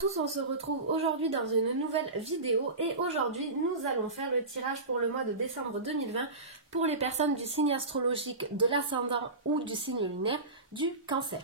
Tous, on se retrouve aujourd'hui dans une nouvelle vidéo et aujourd'hui nous allons faire le tirage pour le mois de décembre 2020 pour les personnes du signe astrologique de l'ascendant ou du signe lunaire du Cancer.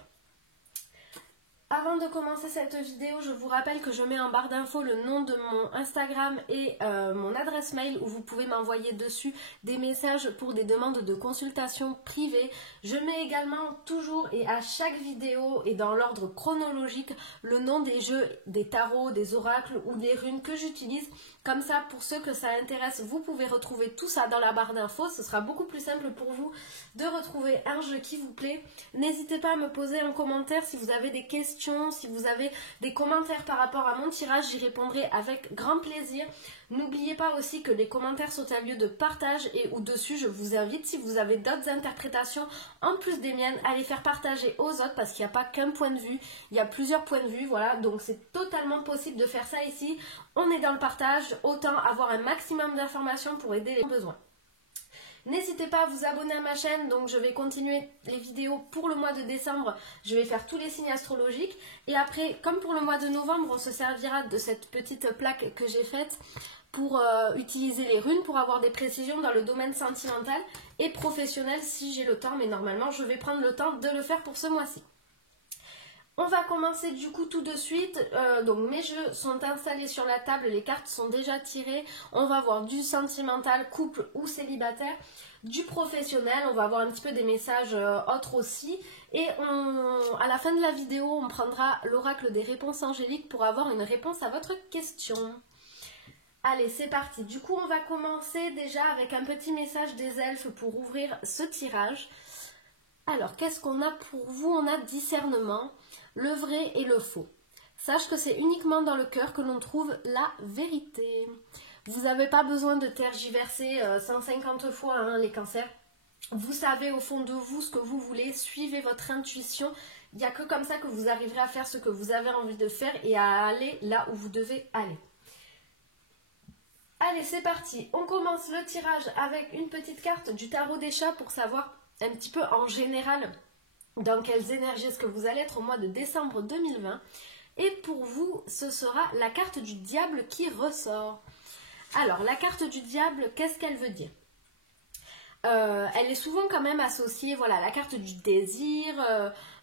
Avant de commencer cette vidéo, je vous rappelle que je mets en barre d'infos le nom de mon Instagram et mon adresse mail où vous pouvez m'envoyer dessus des messages pour des demandes de consultation privée. Je mets également toujours et à chaque vidéo et dans l'ordre chronologique le nom des jeux, des tarots, des oracles ou des runes que j'utilise. Comme ça, pour ceux que ça intéresse, vous pouvez retrouver tout ça dans la barre d'infos. Ce sera beaucoup plus simple pour vous de retrouver un jeu qui vous plaît. N'hésitez pas à me poser un commentaire si vous avez des questions, si vous avez des commentaires par rapport à mon tirage, j'y répondrai avec grand plaisir. N'oubliez pas aussi que les commentaires sont un lieu de partage et au-dessus, je vous invite, si vous avez d'autres interprétations en plus des miennes, à les faire partager aux autres parce qu'il n'y a pas qu'un point de vue, il y a plusieurs points de vue, voilà, donc c'est totalement possible de faire ça ici. On est dans le partage, autant avoir un maximum d'informations pour aider les besoins. N'hésitez pas à vous abonner à ma chaîne, donc je vais continuer les vidéos pour le mois de décembre, je vais faire tous les signes astrologiques et après, comme pour le mois de novembre, on se servira de cette petite plaque que j'ai faite pour utiliser les runes, pour avoir des précisions dans le domaine sentimental et professionnel si j'ai le temps, mais normalement je vais prendre le temps de le faire pour ce mois-ci. On va commencer du coup tout de suite, donc mes jeux sont installés sur la table, les cartes sont déjà tirées, on va voir du sentimental, couple ou célibataire, du professionnel, on va voir un petit peu des messages autres aussi, et à la fin de la vidéo on prendra l'oracle des réponses angéliques pour avoir une réponse à votre question. Allez, c'est parti, du coup on va commencer déjà avec un petit message des elfes pour ouvrir ce tirage. Alors, qu'est-ce qu'on a pour vous? On a discernement, le vrai et le faux. Sache que c'est uniquement dans le cœur que l'on trouve la vérité. Vous n'avez pas besoin de tergiverser 150 fois, hein, les cancers. Vous savez au fond de vous ce que vous voulez, suivez votre intuition. Il n'y a que comme ça que vous arriverez à faire ce que vous avez envie de faire et à aller là où vous devez aller. Allez, c'est parti. On commence le tirage avec une petite carte du tarot des chats pour savoir un petit peu en général dans quelles énergies est-ce que vous allez être au mois de décembre 2020. Et pour vous, ce sera la carte du diable qui ressort. Alors, la carte du diable, qu'est-ce qu'elle veut dire? Elle est souvent quand même associée, voilà, à la carte du désir,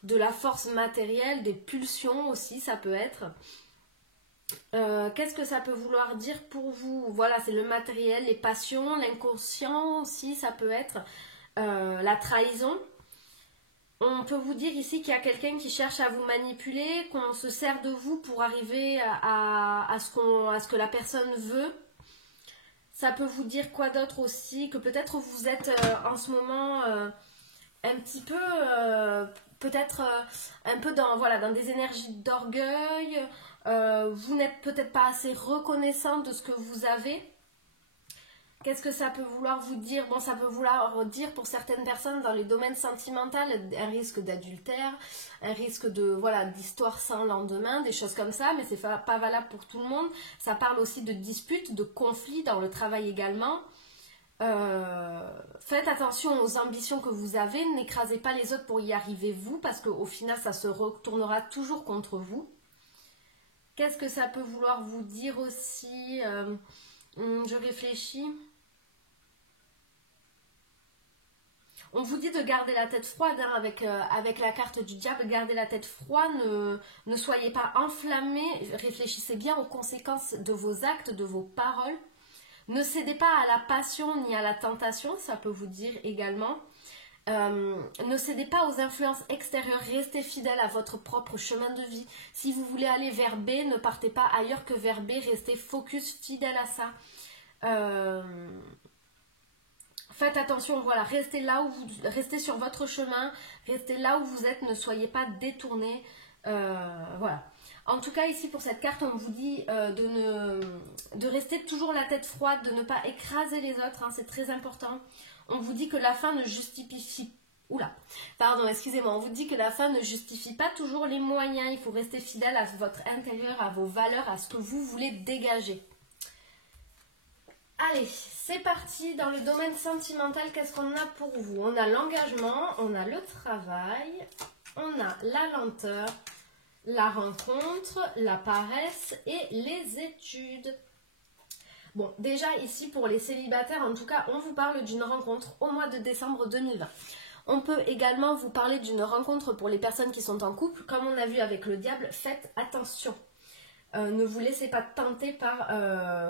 de la force matérielle, des pulsions aussi, ça peut être. Qu'est-ce que ça peut vouloir dire pour vous? Voilà, c'est le matériel, les passions, l'inconscient aussi, ça peut être la trahison. On peut vous dire ici qu'il y a quelqu'un qui cherche à vous manipuler, qu'on se sert de vous pour arriver à ce que la personne veut. Ça peut vous dire quoi d'autre aussi? Que peut-être vous êtes en ce moment un petit peu, peut-être un peu dans, voilà, dans des énergies d'orgueil. Vous n'êtes peut-être pas assez reconnaissant de ce que vous avez. Qu'est-ce que ça peut vouloir vous dire? Bon, ça peut vouloir dire pour certaines personnes dans les domaines sentimentaux un risque d'adultère, un risque de, voilà, d'histoire sans lendemain, des choses comme ça, mais c'est pas valable pour tout le monde. Ça parle aussi de disputes, de conflits dans le travail également. Faites attention aux ambitions que vous avez, n'écrasez pas les autres pour y arriver vous, parce qu'au final ça se retournera toujours contre vous. Qu'est-ce que ça peut vouloir vous dire aussi? Je réfléchis. On vous dit de garder la tête froide, hein, avec la carte du diable, gardez la tête froide, ne soyez pas enflammés, réfléchissez bien aux conséquences de vos actes, de vos paroles. Ne cédez pas à la passion ni à la tentation, ça peut vous dire également. Ne cédez pas aux influences extérieures, restez fidèle à votre propre chemin de vie. Si vous voulez aller vers B, ne partez pas ailleurs que vers B, restez focus, fidèle à ça. Faites attention, voilà, restez là où restez sur votre chemin, restez là où vous êtes, ne soyez pas détournés. Voilà. En tout cas, ici pour cette carte, on vous dit de rester toujours la tête froide, de ne pas écraser les autres, hein, c'est très important. On vous dit que la fin ne justifie... Oula, pardon, excusez-moi. On vous dit que la fin ne justifie pas toujours les moyens. Il faut rester fidèle à votre intérieur, à vos valeurs, à ce que vous voulez dégager. Allez, c'est parti. Dans le domaine sentimental, qu'est-ce qu'on a pour vous? On a l'engagement, on a le travail, on a la lenteur la rencontre, la paresse et les études. Bon, déjà ici pour les célibataires, en tout cas, on vous parle d'une rencontre au mois de décembre 2020. On peut également vous parler d'une rencontre pour les personnes qui sont en couple. Comme on a vu avec le diable, faites attention. Ne vous laissez pas tenter par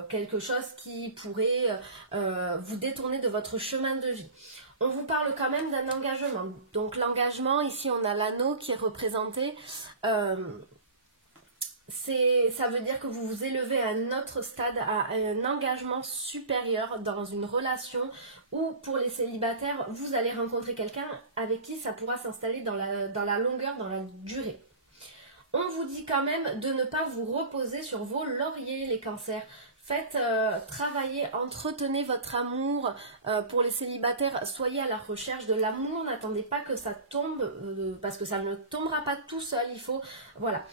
quelque chose qui pourrait vous détourner de votre chemin de vie. On vous parle quand même d'un engagement. Donc l'engagement, ici on a l'anneau qui est représenté. Ça veut dire que vous vous élevez à un autre stade, à un engagement supérieur dans une relation où pour les célibataires, vous allez rencontrer quelqu'un avec qui ça pourra s'installer dans la longueur, dans la durée. On vous dit quand même de ne pas vous reposer sur vos lauriers, les cancers. Faites travailler, entretenez votre amour. Pour les célibataires, soyez à la recherche de l'amour. N'attendez pas que ça tombe, parce que ça ne tombera pas tout seul. Il faut, voilà,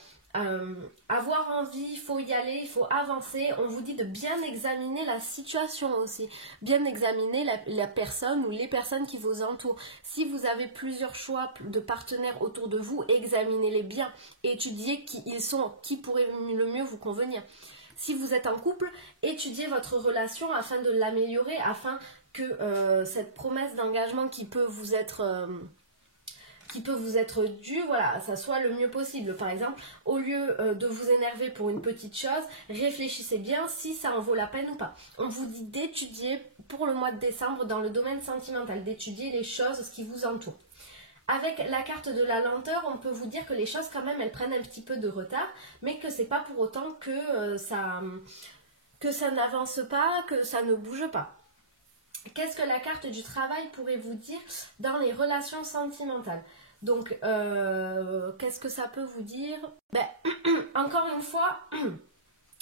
avoir envie, il faut y aller, il faut avancer. On vous dit de bien examiner la situation aussi, bien examiner la personne ou les personnes qui vous entourent. Si vous avez plusieurs choix de partenaires autour de vous, examinez-les bien, étudiez qui ils sont, qui pourrait le mieux vous convenir. Si vous êtes en couple, étudiez votre relation afin de l'améliorer, afin que cette promesse d'engagement qui peut vous être due, voilà, ça soit le mieux possible. Par exemple, au lieu de vous énerver pour une petite chose, réfléchissez bien si ça en vaut la peine ou pas. On vous dit d'étudier pour le mois de décembre dans le domaine sentimental, d'étudier les choses qui vous entourent. Avec la carte de la lenteur, on peut vous dire que les choses quand même, elles prennent un petit peu de retard, mais que c'est pas pour autant que ça n'avance pas, que ça ne bouge pas. Qu'est-ce que la carte du travail pourrait vous dire dans les relations sentimentales? Donc, qu'est-ce que ça peut vous dire? Encore une fois,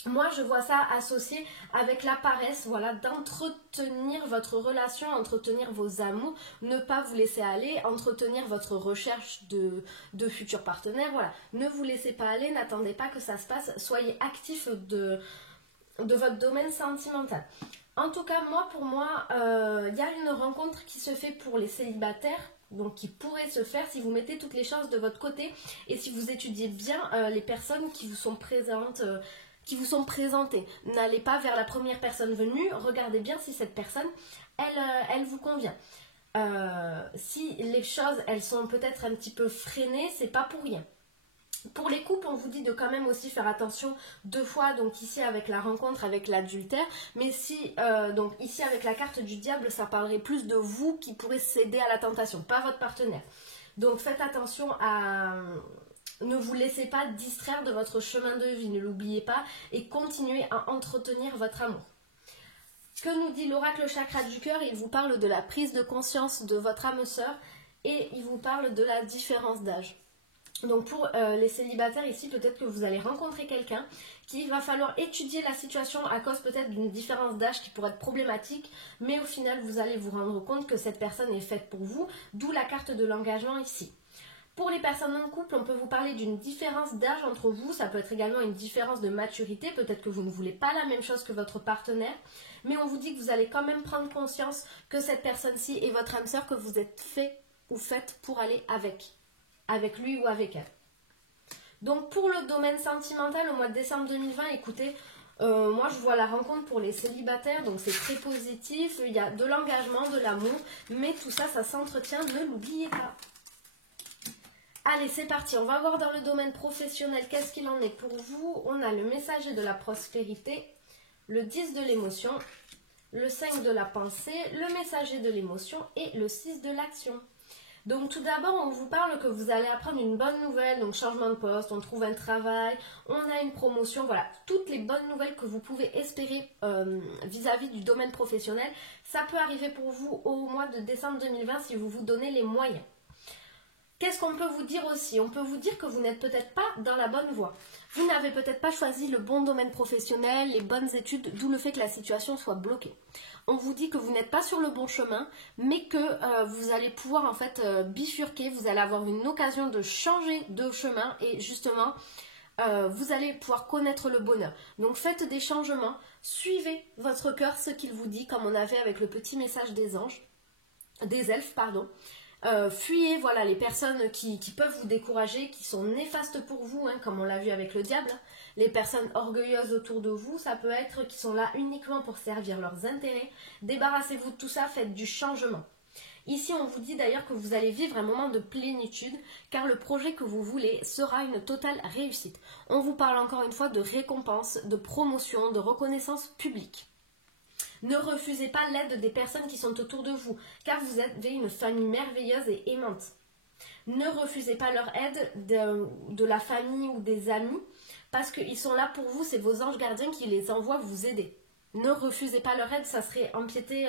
moi je vois ça associé avec la paresse, voilà, d'entretenir votre relation, entretenir vos amours, ne pas vous laisser aller, entretenir votre recherche de futurs partenaires, voilà. Ne vous laissez pas aller, n'attendez pas que ça se passe, soyez actif de votre domaine sentimental. En tout cas, pour moi, y a une rencontre qui se fait pour les célibataires, donc qui pourrait se faire si vous mettez toutes les chances de votre côté et si vous étudiez bien les personnes qui vous sont présentes, qui vous sont présentées. N'allez pas vers la première personne venue, regardez bien si cette personne, elle vous convient. Si les choses, elles sont peut-être un petit peu freinées, c'est pas pour rien. Pour les couples, on vous dit de quand même aussi faire attention 2 fois, donc ici avec la rencontre, avec l'adultère, mais si, donc ici avec la carte du diable, ça parlerait plus de vous qui pourrez céder à la tentation, pas votre partenaire. Donc faites attention à... Ne vous laissez pas distraire de votre chemin de vie, ne l'oubliez pas, et continuez à entretenir votre amour. Que nous dit l'oracle chakra du cœur? Il vous parle de la prise de conscience de votre âme sœur et il vous parle de la différence d'âge. Donc pour les célibataires ici, peut-être que vous allez rencontrer quelqu'un qu'il va falloir étudier la situation à cause peut-être d'une différence d'âge qui pourrait être problématique, mais au final vous allez vous rendre compte que cette personne est faite pour vous, d'où la carte de l'engagement ici. Pour les personnes en couple, on peut vous parler d'une différence d'âge entre vous, ça peut être également une différence de maturité, peut-être que vous ne voulez pas la même chose que votre partenaire, mais on vous dit que vous allez quand même prendre conscience que cette personne-ci est votre âme sœur, que vous êtes fait ou faite pour aller avec lui ou avec elle. Donc pour le domaine sentimental, au mois de décembre 2020, écoutez, moi je vois la rencontre pour les célibataires, donc c'est très positif, il y a de l'engagement, de l'amour, mais tout ça, ça s'entretient, ne l'oubliez pas. Allez, c'est parti, on va voir dans le domaine professionnel qu'est-ce qu'il en est pour vous. On a le messager de la prospérité, le 10 de l'émotion, le 5 de la pensée, le messager de l'émotion et le 6 de l'action. Donc tout d'abord, on vous parle que vous allez apprendre une bonne nouvelle, donc changement de poste, on trouve un travail, on a une promotion, voilà, toutes les bonnes nouvelles que vous pouvez espérer vis-à-vis du domaine professionnel, ça peut arriver pour vous au mois de décembre 2020 si vous vous donnez les moyens. Qu'est-ce qu'on peut vous dire aussi? On peut vous dire que vous n'êtes peut-être pas dans la bonne voie. Vous n'avez peut-être pas choisi le bon domaine professionnel, les bonnes études, d'où le fait que la situation soit bloquée. On vous dit que vous n'êtes pas sur le bon chemin, mais que vous allez pouvoir en fait bifurquer, vous allez avoir une occasion de changer de chemin et justement, vous allez pouvoir connaître le bonheur. Donc faites des changements, suivez votre cœur, ce qu'il vous dit, comme on avait avec le petit message des anges, des elfes, pardon. Fuyez voilà, les personnes qui peuvent vous décourager, qui sont néfastes pour vous, hein, comme on l'a vu avec le diable. Les personnes orgueilleuses autour de vous, ça peut être qui sont là uniquement pour servir leurs intérêts. Débarrassez-vous de tout ça, faites du changement. Ici, on vous dit d'ailleurs que vous allez vivre un moment de plénitude, car le projet que vous voulez sera une totale réussite. On vous parle encore une fois de récompense, de promotion, de reconnaissance publique. Ne refusez pas l'aide des personnes qui sont autour de vous, car vous avez une famille merveilleuse et aimante. Ne refusez pas leur aide de la famille ou des amis, parce qu'ils sont là pour vous, c'est vos anges gardiens qui les envoient vous aider. Ne refusez pas leur aide, ça serait empiéter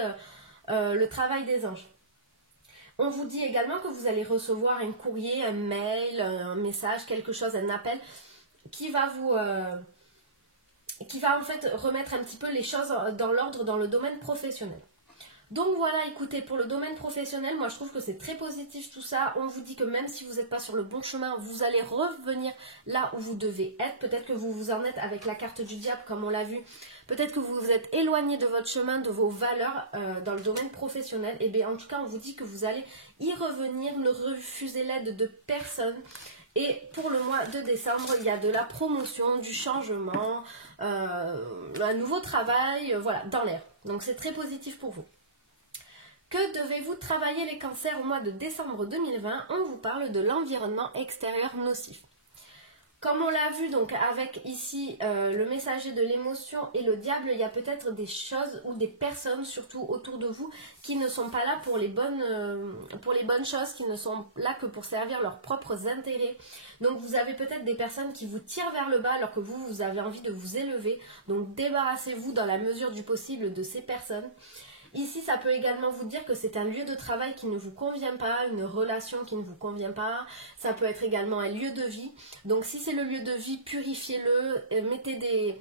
le travail des anges. On vous dit également que vous allez recevoir un courrier, un mail, un message, quelque chose, un appel qui va en fait remettre un petit peu les choses dans l'ordre dans le domaine professionnel. Donc voilà, écoutez, pour le domaine professionnel, moi je trouve que c'est très positif tout ça. On vous dit que même si vous n'êtes pas sur le bon chemin, vous allez revenir là où vous devez être. Peut-être que vous vous en êtes avec la carte du diable, comme on l'a vu. Peut-être que vous vous êtes éloigné de votre chemin, de vos valeurs dans le domaine professionnel. Et bien en tout cas, on vous dit que vous allez y revenir, ne refusez l'aide de personne. Et pour le mois de décembre, il y a de la promotion, du changement, un nouveau travail, voilà, dans l'air. Donc c'est très positif pour vous. Que devez-vous travailler les cancers au mois de décembre 2020? On vous parle de l'environnement extérieur nocif. Comme on l'a vu donc avec ici le messager de l'émotion et le diable, il y a peut-être des choses ou des personnes surtout autour de vous qui ne sont pas là pour les bonnes choses, qui ne sont là que pour servir leurs propres intérêts. Donc vous avez peut-être des personnes qui vous tirent vers le bas alors que vous avez envie de vous élever. Donc débarrassez-vous dans la mesure du possible de ces personnes. Ici, ça peut également vous dire que c'est un lieu de travail qui ne vous convient pas, une relation qui ne vous convient pas. Ça peut être également un lieu de vie. Donc, si c'est le lieu de vie, purifiez-le. Mettez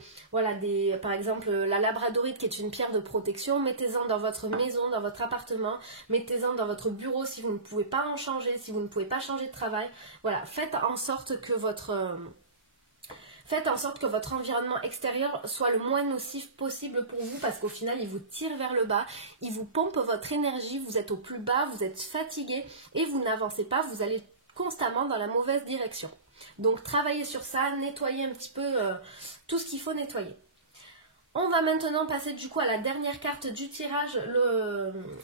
par exemple, la labradorite qui est une pierre de protection. Mettez-en dans votre maison, dans votre appartement. Mettez-en dans votre bureau si vous ne pouvez pas en changer, si vous ne pouvez pas changer de travail. Voilà, faites en sorte que votre environnement extérieur soit le moins nocif possible pour vous parce qu'au final, il vous tire vers le bas, il vous pompe votre énergie, vous êtes au plus bas, vous êtes fatigué et vous n'avancez pas, vous allez constamment dans la mauvaise direction. Donc, travaillez sur ça, nettoyez un petit peu tout ce qu'il faut nettoyer. On va maintenant passer du coup à la dernière carte du tirage,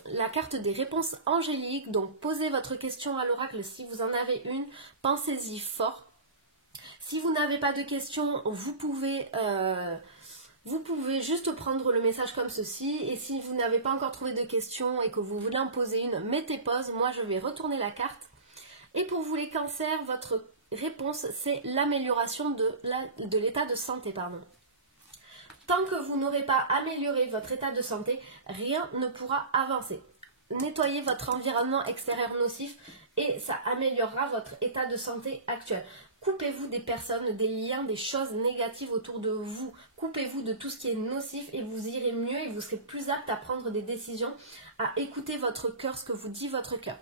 la carte des réponses angéliques. Donc, posez votre question à l'oracle si vous en avez une, pensez-y fort. Si vous n'avez pas de questions, vous pouvez juste prendre le message comme ceci. Et si vous n'avez pas encore trouvé de questions et que vous voulez en poser une, mettez pause. Moi, je vais retourner la carte. Et pour vous les cancers, votre réponse, c'est l'amélioration de l'état de santé. Tant que vous n'aurez pas amélioré votre état de santé, rien ne pourra avancer. Nettoyez votre environnement extérieur nocif et ça améliorera votre état de santé actuel. Coupez-vous des personnes, des liens, des choses négatives autour de vous. Coupez-vous de tout ce qui est nocif et vous irez mieux et vous serez plus apte à prendre des décisions, à écouter votre cœur, ce que vous dit votre cœur.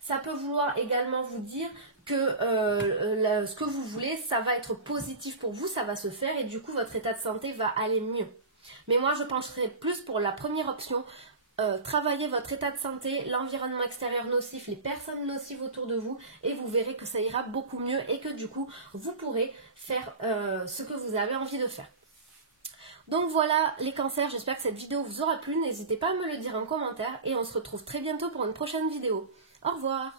Ça peut vouloir également vous dire que ce que vous voulez, ça va être positif pour vous, ça va se faire et du coup votre état de santé va aller mieux. Mais moi je pencherais plus pour la première option. Travaillez votre état de santé, l'environnement extérieur nocif, les personnes nocives autour de vous et vous verrez que ça ira beaucoup mieux et que du coup vous pourrez faire ce que vous avez envie de faire. Donc voilà les cancers, j'espère que cette vidéo vous aura plu, n'hésitez pas à me le dire en commentaire et on se retrouve très bientôt pour une prochaine vidéo. Au revoir.